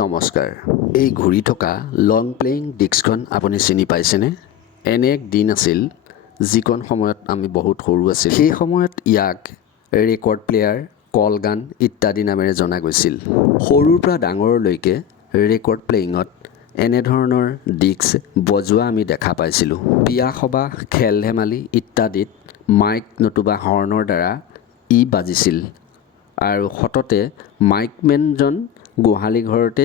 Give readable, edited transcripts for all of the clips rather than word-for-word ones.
নমস্কাৰ। এই ঘূৰি থকা লং প্লেয়িং ডিস্কখন আপুনি চিনি পাইছেনে? এনে এক দিন আছিল যিকণ সময়ত আমি বহুত সৰু আছিল। সেই সময়ত ইয়াক ৰেকৰ্ড প্লেয়াৰ, কল গান ইত্যাদি নামেৰে জনা গৈছিল। সৰুৰ পৰা ডাঙৰলৈকে ৰেকৰ্ড প্লেয়িঙত এনেধৰণৰ ডিস্ক বজোৱা আমি দেখা পাইছিলোঁ। বিয়া সবাহ, খেল ধেমালি ইত্যাদিত মাইক নতুবা হৰ্ণৰ দ্বাৰা ই বাজিছিল আৰু সততে মাইকমেনজন গোহালি ঘৰতে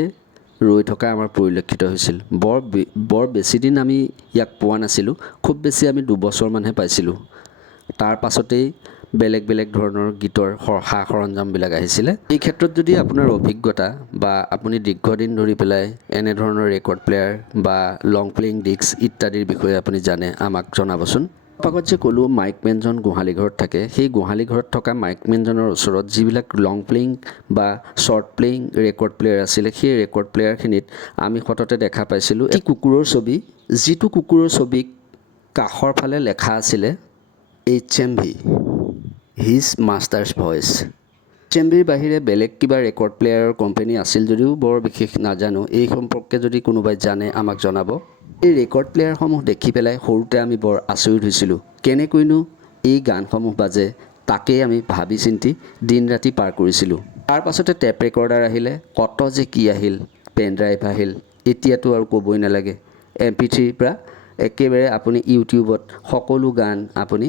ৰৈ থকা আমাৰ পৰিলক্ষিত হৈছিল। বৰ বেছিদিন আমি ইয়াক পোৱা নাছিলোঁ। খুব বেছি আমি 2 বছৰমানহে পাইছিলোঁ। তাৰ পাছতেই বেলেগ বেলেগ ধৰণৰ গীতৰ সা সৰঞ্জামবিলাক আহিছিলে। এই ক্ষেত্ৰত যদি আপোনাৰ অভিজ্ঞতা বা আপুনি দীৰ্ঘদিন ধৰি পেলাই এনেধৰণৰ ৰেকৰ্ড প্লেয়াৰ বা লং প্লেয়িং ডিস্ক ইত্যাদিৰ বিষয়ে আপুনি জানে, আমাক জনাবচোন। আগত যে ক'লোঁ মাইকমেনজন গোহালি ঘৰত থাকে, সেই গোহালি ঘৰত থকা মাইকমেনজনৰ ওচৰত যিবিলাক লং প্লেয়িং বা শ্বৰ্ট প্লেয়িং ৰেকৰ্ড প্লেয়াৰ আছিলে, সেই ৰেকৰ্ড প্লেয়াৰখিনিত আমি সততে দেখা পাইছিলোঁ এটি কুকুৰৰ ছবি, যিটো কুকুৰৰ ছবিক কাষৰ ফালে লেখা আছিলে HMV, হিজ মাষ্টাৰ্ছ ভইচ। HMVৰ বাহিৰে বেলেগ কিবা ৰেকৰ্ড প্লেয়াৰৰ কোম্পানী আছিল যদিও বৰ বিশেষ নাজানো। এই সম্পৰ্কে যদি কোনোবাই জানে আমাক জনাব। এই ৰেকৰ্ড প্লেয়াৰসমূহ দেখি পেলাই সৰুতে আমি বৰ আচৰিত হৈছিলোঁ। কেনেকৈনো এই গানসমূহ বাজে তাকেই আমি ভাবি চিন্তি দিন ৰাতি পাৰ কৰিছিলোঁ। তাৰ পাছতে টেপ ৰেকৰ্ডাৰ আহিলে, কত যে কি আহিল, পেন ড্ৰাইভ আহিল, এতিয়াতো আৰু ক'বই নালাগে। MP3ৰ পৰা একেবাৰে আপুনি ইউটিউবত সকলো গান আপুনি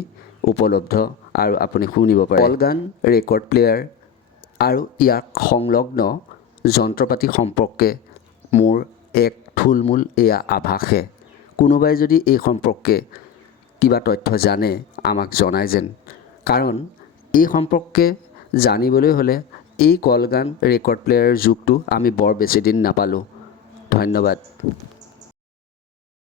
উপলব্ধ আৰু আপুনি শুনিব পাৰে। কল গান, ৰেকৰ্ড প্লেয়াৰ আৰু ইয়াক সংলগ্ন যন্ত্ৰপাতি সম্পৰ্কে মোৰ এক থুলমূল এয়া আভাসহে। কোনোবাই যদি এই সম্পৰ্কে কিবা তথ্য জানে আমাক জনাই যেন। কাৰণ এই সম্পৰ্কে জানিবলৈ হ'লে এই কল গান, ৰেকৰ্ড প্লেয়াৰৰ যুগটো আমি বৰ বেছিদিন নাপালোঁ। ধন্যবাদ।